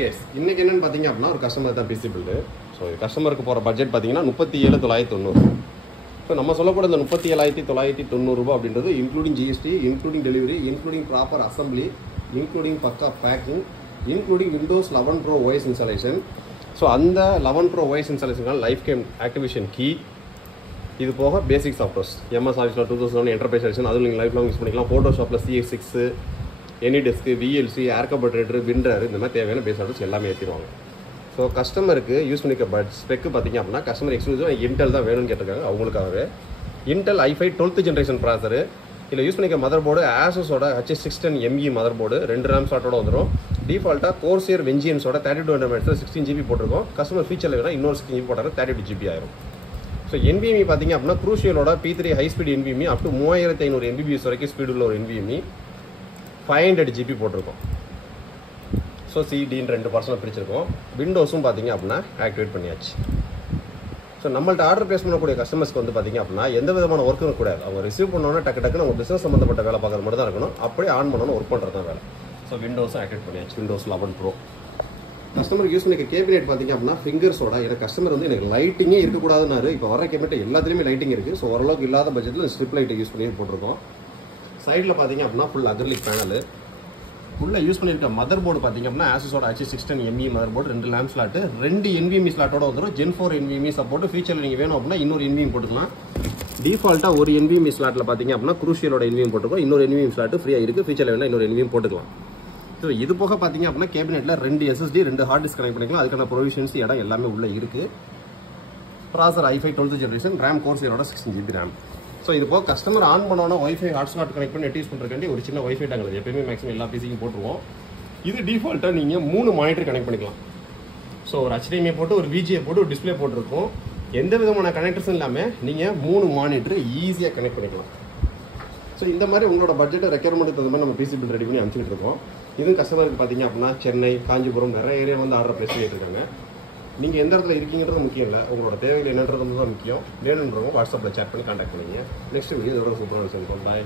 Case இன்னைக்கு என்னன்னு பார்த்தீங்க அப்படின்னா ஒரு கஸ்டமர் தான் பிசி பில்டு. ஸோ கஸ்டமருக்கு போகிற பட்ஜெட் பார்த்தீங்கன்னா 37,990. ஸோ நம்ம சொல்லக்கூட இந்த 37,990 ரூபா அப்படின்றது including GST, including delivery, including proper assembly, including பக்கா packing, including windows 11 Pro OS installation. So அந்த 11 Pro OS இன்ஸ்டாலேஷனுக்கான லைஃப் டைம் ஆக்டிவேஷன் கீ, இது போக basic softwares MS Office 2001 enterprise edition, அதுவும் நீங்கள் லைஃப் லாங் யூஸ் பண்ணிக்கலாம். ஃபோட்டோஷாப்பில் CS6, AnyDesk, VLC, air computer, விண்டர், இந்த மாதிரி தேவையான பேஸ் சாஃப்ட்வேர்ஸ் எல்லாமே ஏற்றிடுவாங்க. ஸோ கஸ்டமருக்கு யூஸ் பண்ணிக்க ஸ்பெக்கு பார்த்திங்க அப்படின்னா கஸ்டமர் எக்ஸ்க்ளூசிவாக இன்டெல் தான் வேணும்னு கேட்டிருக்காங்க. அவங்களுக்காகவே இன்டெல் I5-12th ஜென்ரேஷன் ப்ராசரு, இதில் யூஸ் பண்ணிக்க மதர் போர்டு ஆசஸோட H610ME மதர் போர்டு 2 RAM ஸ்லாட்டோட வந்துடும். டிஃபால்ட்டாக கோர்சியர் வெஞ்சியன்ஸோட 32 16GB போட்டிருக்கோம். கஸ்டமர் ஃபீச்சரில் வேணால் இன்னொரு 16GB போட்டால் 32GB ஆயிரும். ஸோ NVMe பார்த்திங்க அப்படின்னா க்ரூஷியலோட P3 high speed NVMe up to 3500 MBPS வரைக்கும் ஸ்பீடு உள்ள ஒரு NVMe 500GB போட்டிருக்கோம். ஸோ CDன்னு 2% பிரிச்சிருக்கோம். விண்டோஸும் பார்த்திங்க அப்படின்னா ஆக்டிவேட் பண்ணியாச்சு. ஸோ நம்மள்ட்ட ஆர்டர் ப்ளேஸ் பண்ணக்கூடிய கஸ்டமர்ஸ்க்கு வந்து பார்த்திங்க அப்படின்னா எந்த விதமான ஒர்க்கும் கூடாது. அவங்க ரிசீவ் பண்ணோன்னா டக்குன்னு அவங்க பிஸ்னஸ் சம்மந்தப்பட்ட வேலை பார்க்குற மட்டும் தான் இருக்கணும். அப்படியே ஆன் பண்ணணும், ஒர்க் பண்ணுறது தான் வேலை. ஸோ விண்டோஸும் ஆக்டிவேட் பண்ணியாச்சு. Windows 11 Pro. கஸ்டமருக்கு யூஸ் பண்ணிக்க கேபினெட் பார்த்திங்க அப்படின்னா ஃபிங்கர்ஸோட, எனக்கு கஸ்டமர் வந்து எனக்கு லைட்டிங்கே இருக்கக்கூடாதுன்னாரு. இப்போ வர கேபினெட் எல்லாத்துலேயுமே லைட்டிங் இருக்குது. ஸோ ஓரளவுக்கு இல்லாத பட்ஜெட்டில் ஸ்ட்ரிப் லைட்டை யூஸ் பண்ணி போட்டிருக்கோம். சைடில் பார்த்திங்க அப்படின்னா ஃபுல் அக்ரிலிக் பேனல். ஃபுல்லாக யூஸ் பண்ணியிருக்க மதர் போர்டு பார்த்திங்க அப்படின்னா ஆசஸோட H610ME motherboard, 2 RAM slot, 2 NVMe ஸ்லாட்டோட வந்துடும். Gen 4 NVMe support. ஃபீச்சரில் நீங்கள் வேணும் அப்படின்னா இன்னொரு NVMe போட்டுக்கலாம். டிஃபால்ட்டாக ஒரு NVMe ஸ்லாட்டில் பார்த்திங்க அப்படின்னா க்ரூஷியலோட NVMe போட்டுருக்கோம். இன்னொரு NVMe ஸ்லாட்டு ஃப்ரீயாக இருக்குது. ஃபீச்சரில் வேணால் இன்னொரு NVMe போட்டுக்கலாம். ஸோ இது போக பார்த்திங்க அப்படின்னா கேபினெட்டில் 2 SSD, 2 ஹார்ட் டிஸ்க் கனெக்ட் பண்ணிக்கலாம். அதுக்கான ப்ரொவிஷன்ஸ் இடம் எல்லாமே உள்ளே இருக்குது. ப்ராசர் I5-12th generation, RAM கோர்சியரோட 16GB RAM. So இது போக கஸ்டமர் ஆன் பண்ணோன்னா வைஃபை ஹாட்ஸ்பாட் கனெக்ட் பண்ணி நெட் யூஸ் பண்ணுறதுக்காண்டி ஒரு சின்ன வைஃபை டேங்கில் எப்பயுமே மேக்ஸிமம் எல்லா பிசிக்கும் போட்டுருவோம். இது டிஃபால்ட்டாக நீங்கள் 3 மானிட்டர் கனெக்ட் பண்ணிக்கலாம். ஸோ ஒரு HDMI போட்டு, ஒரு VGA போட்டு, ஒரு டிஸ்பிளே போட்டிருக்கோம். எந்த விதமான கனெக்டர்ஸும் இல்லாமல் நீங்கள் 3 மானிட்டர் ஈஸியாக கனெக்ட் பண்ணிக்கலாம். ஸோ இந்த மாதிரி உங்களோட பட்ஜெட்டை ரெக்யர்மெண்ட்டுக்கு தகுந்த மாதிரி நம்ம பிசி பில் ரெடி பண்ணி அனுப்பிச்சிட்டு இருக்கோம். இதுவும் கஸ்டமருக்கு பார்த்தீங்க அப்படின்னா சென்னை, காஞ்சிபுரம் நிறைய ஏரியா வந்து ஆர்டர் ப்ளேஸ் பண்ணிட்டு இருக்காங்க. நீங்கள் எந்த இடத்துல இருக்கீங்கிறது முக்கியம் இல்லை, உங்களோட தேவைகள் என்னன்றது தான் முக்கியம். வேணுன்றவங்க வாட்ஸ்அப்பில் சேட் பண்ணி கான்டாக்ட் பண்ணுங்க. நெக்ஸ்ட் வீடியோ இதோட சூப்பராக இருக்கும். பாய்.